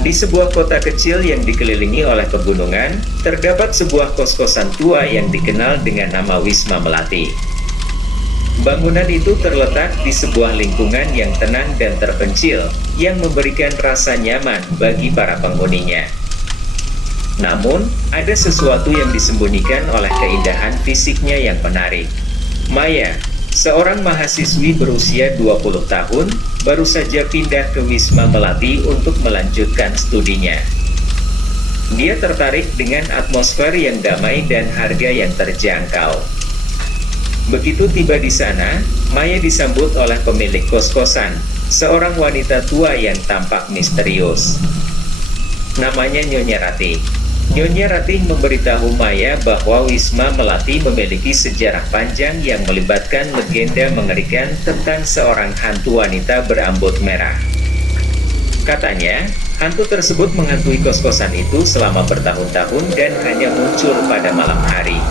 Di sebuah kota kecil yang dikelilingi oleh pegunungan, terdapat sebuah kos-kosan tua yang dikenal dengan nama Wisma Melati. Bangunan itu terletak di sebuah lingkungan yang tenang dan terpencil, yang memberikan rasa nyaman bagi para penghuninya. Namun, ada sesuatu yang disembunyikan oleh keindahan fisiknya yang menarik. Maya, seorang mahasiswi berusia 20 tahun, baru saja pindah ke Wisma Melati untuk melanjutkan studinya. Dia tertarik dengan atmosfer yang damai dan harga yang terjangkau. Begitu tiba di sana, Maya disambut oleh pemilik kos-kosan, seorang wanita tua yang tampak misterius. Namanya Nyonya Ratih. Nyonya Ratih memberitahu Maya bahwa Wisma Melati memiliki sejarah panjang yang melibatkan legenda mengerikan tentang seorang hantu wanita berambut merah. Katanya, hantu tersebut menghantui kos-kosan itu selama bertahun-tahun dan hanya muncul pada malam hari.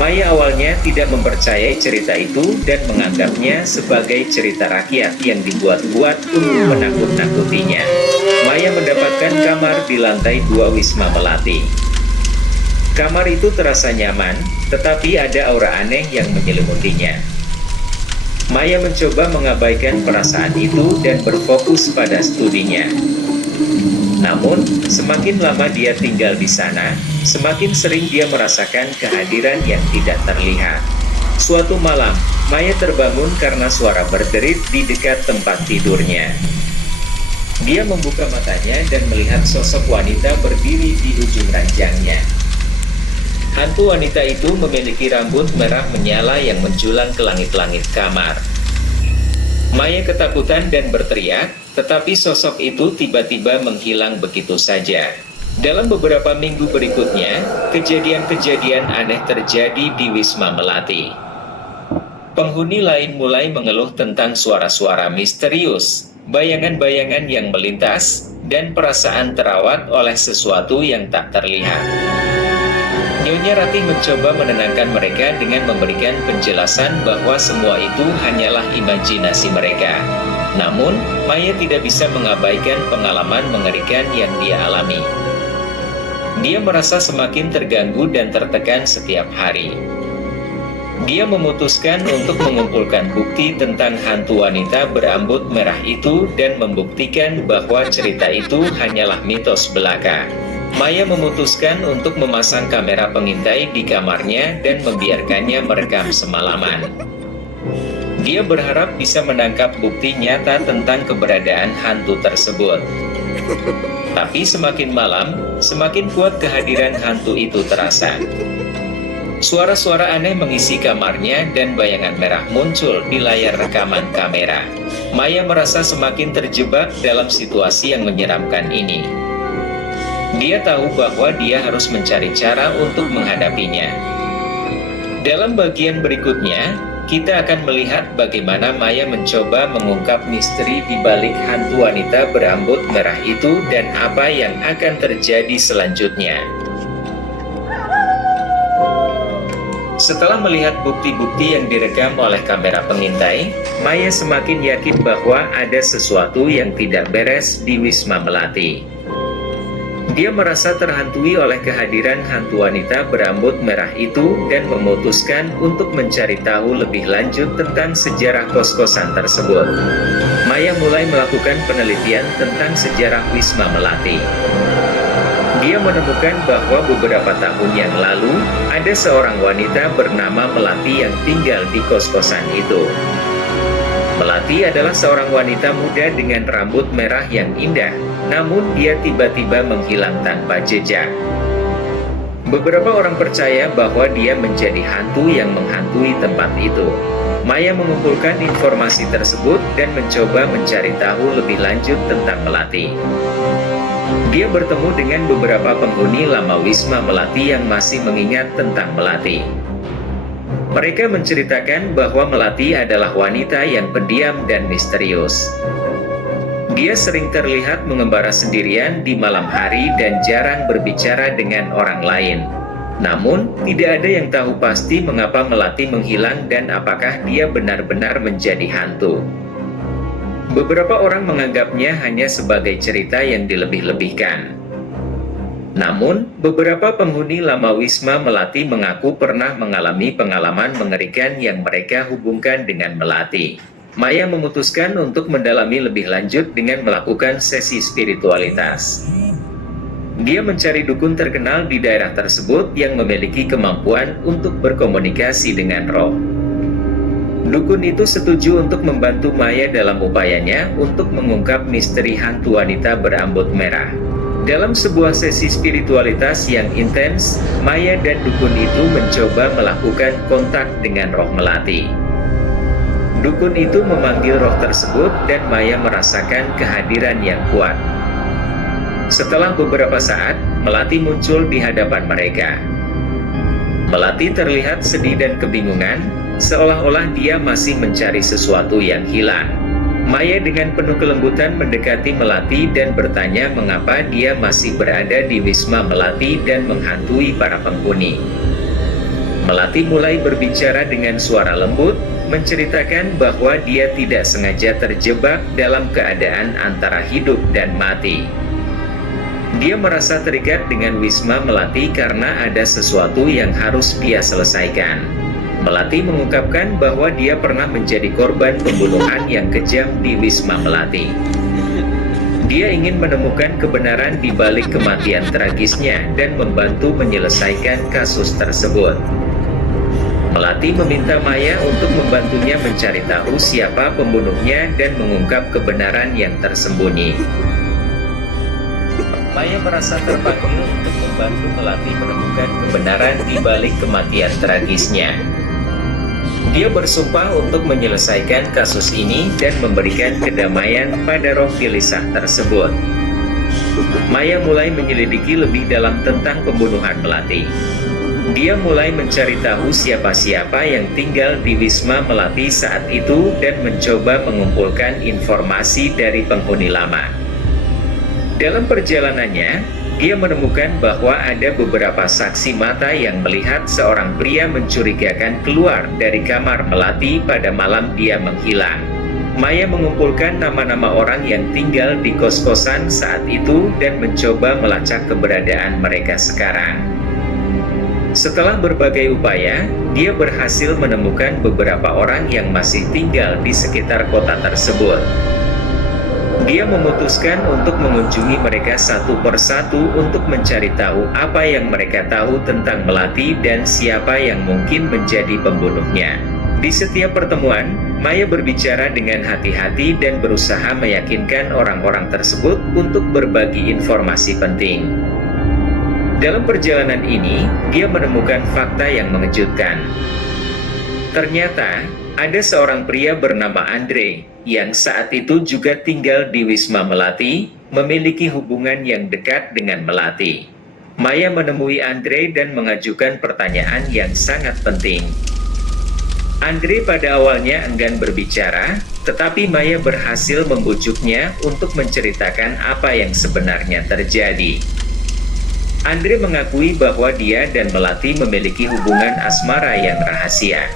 Maya awalnya tidak mempercayai cerita itu dan menganggapnya sebagai cerita rakyat yang dibuat-buat untuk menakut-nakutinya. Maya mendapatkan kamar di lantai 2 Wisma Melati. Kamar itu terasa nyaman, tetapi ada aura aneh yang menyelimutinya. Maya mencoba mengabaikan perasaan itu dan berfokus pada studinya. Namun, semakin lama dia tinggal di sana, semakin sering dia merasakan kehadiran yang tidak terlihat. Suatu malam, Maya terbangun karena suara berderit di dekat tempat tidurnya. Dia membuka matanya dan melihat sosok wanita berdiri di ujung ranjangnya. Hantu wanita itu memiliki rambut merah menyala yang menjulang ke langit-langit kamar. Maya ketakutan dan berteriak, tetapi sosok itu tiba-tiba menghilang begitu saja. Dalam beberapa minggu berikutnya, kejadian-kejadian aneh terjadi di Wisma Melati. Penghuni lain mulai mengeluh tentang suara-suara misterius, bayangan-bayangan yang melintas, dan perasaan terawat oleh sesuatu yang tak terlihat. Nyonya Ratih mencoba menenangkan mereka dengan memberikan penjelasan bahwa semua itu hanyalah imajinasi mereka. Namun, Maya tidak bisa mengabaikan pengalaman mengerikan yang dia alami. Dia merasa semakin terganggu dan tertekan setiap hari. Dia memutuskan untuk mengumpulkan bukti tentang hantu wanita berambut merah itu dan membuktikan bahwa cerita itu hanyalah mitos belaka. Maya memutuskan untuk memasang kamera pengintai di kamarnya dan membiarkannya merekam semalaman. Dia berharap bisa menangkap bukti nyata tentang keberadaan hantu tersebut. Tapi semakin malam, semakin kuat kehadiran hantu itu terasa. Suara-suara aneh mengisi kamarnya dan bayangan merah muncul di layar rekaman kamera. Maya merasa semakin terjebak dalam situasi yang menyeramkan ini. Dia tahu bahwa dia harus mencari cara untuk menghadapinya. Dalam bagian berikutnya, kita akan melihat bagaimana Maya mencoba mengungkap misteri di balik hantu wanita berambut merah itu dan apa yang akan terjadi selanjutnya. Setelah melihat bukti-bukti yang direkam oleh kamera pengintai, Maya semakin yakin bahwa ada sesuatu yang tidak beres di Wisma Melati. Dia merasa terhantui oleh kehadiran hantu wanita berambut merah itu dan memutuskan untuk mencari tahu lebih lanjut tentang sejarah kos-kosan tersebut. Maya mulai melakukan penelitian tentang sejarah Wisma Melati. Dia menemukan bahwa beberapa tahun yang lalu, ada seorang wanita bernama Melati yang tinggal di kos-kosan itu. Melati adalah seorang wanita muda dengan rambut merah yang indah, namun dia tiba-tiba menghilang tanpa jejak. Beberapa orang percaya bahwa dia menjadi hantu yang menghantui tempat itu. Maya mengumpulkan informasi tersebut dan mencoba mencari tahu lebih lanjut tentang Melati. Dia bertemu dengan beberapa penghuni lama Wisma Melati yang masih mengingat tentang Melati. Mereka menceritakan bahwa Melati adalah wanita yang pendiam dan misterius. Dia sering terlihat mengembara sendirian di malam hari dan jarang berbicara dengan orang lain. Namun, tidak ada yang tahu pasti mengapa Melati menghilang dan apakah dia benar-benar menjadi hantu. Beberapa orang menganggapnya hanya sebagai cerita yang dilebih-lebihkan. Namun, beberapa penghuni Lama Wisma Melati mengaku pernah mengalami pengalaman mengerikan yang mereka hubungkan dengan Melati. Maya memutuskan untuk mendalami lebih lanjut dengan melakukan sesi spiritualitas. Dia mencari dukun terkenal di daerah tersebut yang memiliki kemampuan untuk berkomunikasi dengan roh. Dukun itu setuju untuk membantu Maya dalam upayanya untuk mengungkap misteri hantu wanita berambut merah. Dalam sebuah sesi spiritualitas yang intens, Maya dan dukun itu mencoba melakukan kontak dengan roh Melati. Dukun itu memanggil roh tersebut dan Maya merasakan kehadiran yang kuat. Setelah beberapa saat, Melati muncul di hadapan mereka. Melati terlihat sedih dan kebingungan, seolah-olah dia masih mencari sesuatu yang hilang. Maya dengan penuh kelembutan mendekati Melati dan bertanya mengapa dia masih berada di Wisma Melati dan menghantui para penghuni. Melati mulai berbicara dengan suara lembut, menceritakan bahwa dia tidak sengaja terjebak dalam keadaan antara hidup dan mati. Dia merasa terikat dengan Wisma Melati karena ada sesuatu yang harus dia selesaikan. Melati mengungkapkan bahwa dia pernah menjadi korban pembunuhan yang kejam di Wisma Melati. Dia ingin menemukan kebenaran di balik kematian tragisnya dan membantu menyelesaikan kasus tersebut. Melati meminta Maya untuk membantunya mencari tahu siapa pembunuhnya dan mengungkap kebenaran yang tersembunyi. Maya merasa terpanggil untuk membantu Melati menemukan kebenaran di balik kematian tragisnya. Dia bersumpah untuk menyelesaikan kasus ini dan memberikan kedamaian pada roh gelisah tersebut. Maya mulai menyelidiki lebih dalam tentang pembunuhan Melati. Dia mulai mencari tahu siapa-siapa yang tinggal di Wisma Melati saat itu dan mencoba mengumpulkan informasi dari penghuni lama. Dalam perjalanannya, dia menemukan bahwa ada beberapa saksi mata yang melihat seorang pria mencurigakan keluar dari kamar Melati pada malam dia menghilang. Maya mengumpulkan nama-nama orang yang tinggal di kos-kosan saat itu dan mencoba melacak keberadaan mereka sekarang. Setelah berbagai upaya, dia berhasil menemukan beberapa orang yang masih tinggal di sekitar kota tersebut. Dia memutuskan untuk mengunjungi mereka satu persatu untuk mencari tahu apa yang mereka tahu tentang Melati dan siapa yang mungkin menjadi pembunuhnya. Di setiap pertemuan, Maya berbicara dengan hati-hati dan berusaha meyakinkan orang-orang tersebut untuk berbagi informasi penting. Dalam perjalanan ini, dia menemukan fakta yang mengejutkan. Ternyata, ada seorang pria bernama Andre, yang saat itu juga tinggal di Wisma Melati, memiliki hubungan yang dekat dengan Melati. Maya menemui Andre dan mengajukan pertanyaan yang sangat penting. Andre pada awalnya enggan berbicara, tetapi Maya berhasil membujuknya untuk menceritakan apa yang sebenarnya terjadi. Andre mengakui bahwa dia dan Melati memiliki hubungan asmara yang rahasia.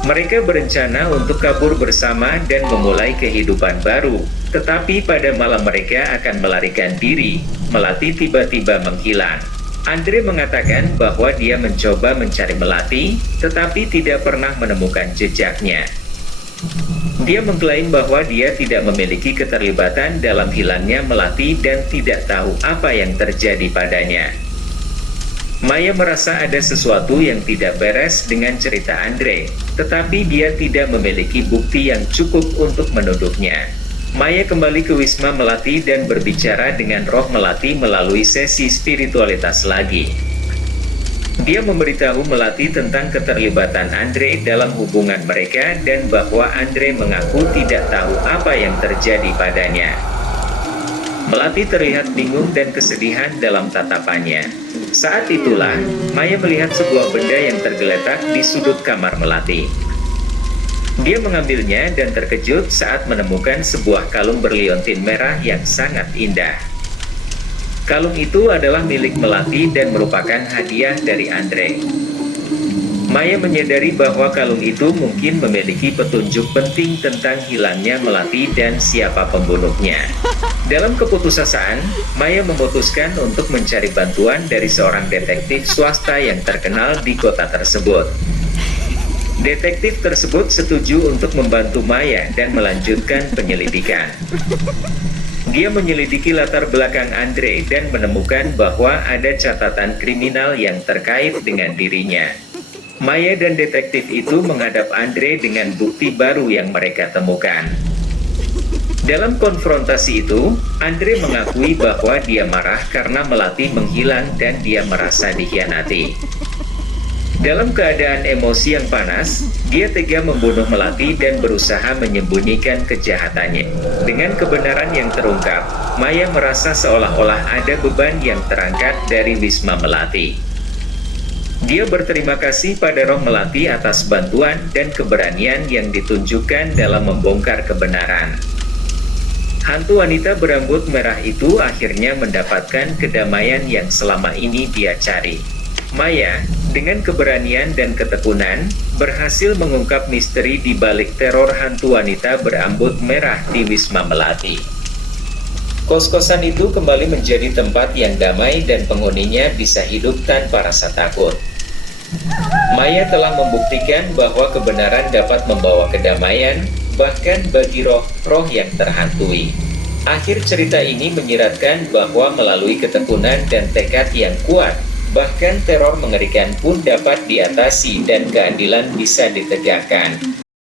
Mereka berencana untuk kabur bersama dan memulai kehidupan baru, tetapi pada malam mereka akan melarikan diri, Melati tiba-tiba menghilang. Andre mengatakan bahwa dia mencoba mencari Melati, tetapi tidak pernah menemukan jejaknya. Dia mengklaim bahwa dia tidak memiliki keterlibatan dalam hilangnya Melati dan tidak tahu apa yang terjadi padanya. Maya merasa ada sesuatu yang tidak beres dengan cerita Andre, tetapi dia tidak memiliki bukti yang cukup untuk menuduhnya. Maya kembali ke Wisma Melati dan berbicara dengan roh Melati melalui sesi spiritualitas lagi. Dia memberitahu Melati tentang keterlibatan Andre dalam hubungan mereka dan bahwa Andre mengaku tidak tahu apa yang terjadi padanya. Melati terlihat bingung dan kesedihan dalam tatapannya. Saat itulah, Maya melihat sebuah benda yang tergeletak di sudut kamar Melati. Dia mengambilnya dan terkejut saat menemukan sebuah kalung berliontin merah yang sangat indah. Kalung itu adalah milik Melati dan merupakan hadiah dari Andre. Maya menyadari bahwa kalung itu mungkin memiliki petunjuk penting tentang hilangnya Melati dan siapa pembunuhnya. Dalam keputusasaan, Maya memutuskan untuk mencari bantuan dari seorang detektif swasta yang terkenal di kota tersebut. Detektif tersebut setuju untuk membantu Maya dan melanjutkan penyelidikan. Dia menyelidiki latar belakang Andre dan menemukan bahwa ada catatan kriminal yang terkait dengan dirinya. Maya dan detektif itu menghadap Andre dengan bukti baru yang mereka temukan. Dalam konfrontasi itu, Andre mengakui bahwa dia marah karena Melati menghilang dan dia merasa dikhianati. Dalam keadaan emosi yang panas, dia tega membunuh Melati dan berusaha menyembunyikan kejahatannya. Dengan kebenaran yang terungkap, Maya merasa seolah-olah ada beban yang terangkat dari Wisma Melati. Dia berterima kasih pada Roh Melati atas bantuan dan keberanian yang ditunjukkan dalam membongkar kebenaran. Hantu wanita berambut merah itu akhirnya mendapatkan kedamaian yang selama ini dia cari. Maya, dengan keberanian dan ketekunan, berhasil mengungkap misteri di balik teror hantu wanita berambut merah di Wisma Melati. Kos-kosan itu kembali menjadi tempat yang damai dan penghuninya bisa hidup tanpa rasa takut. Maya telah membuktikan bahwa kebenaran dapat membawa kedamaian, bahkan bagi roh-roh yang terhantui. Akhir cerita ini menyiratkan bahwa melalui ketekunan dan tekad yang kuat, bahkan teror mengerikan pun dapat diatasi dan keadilan bisa ditegakkan.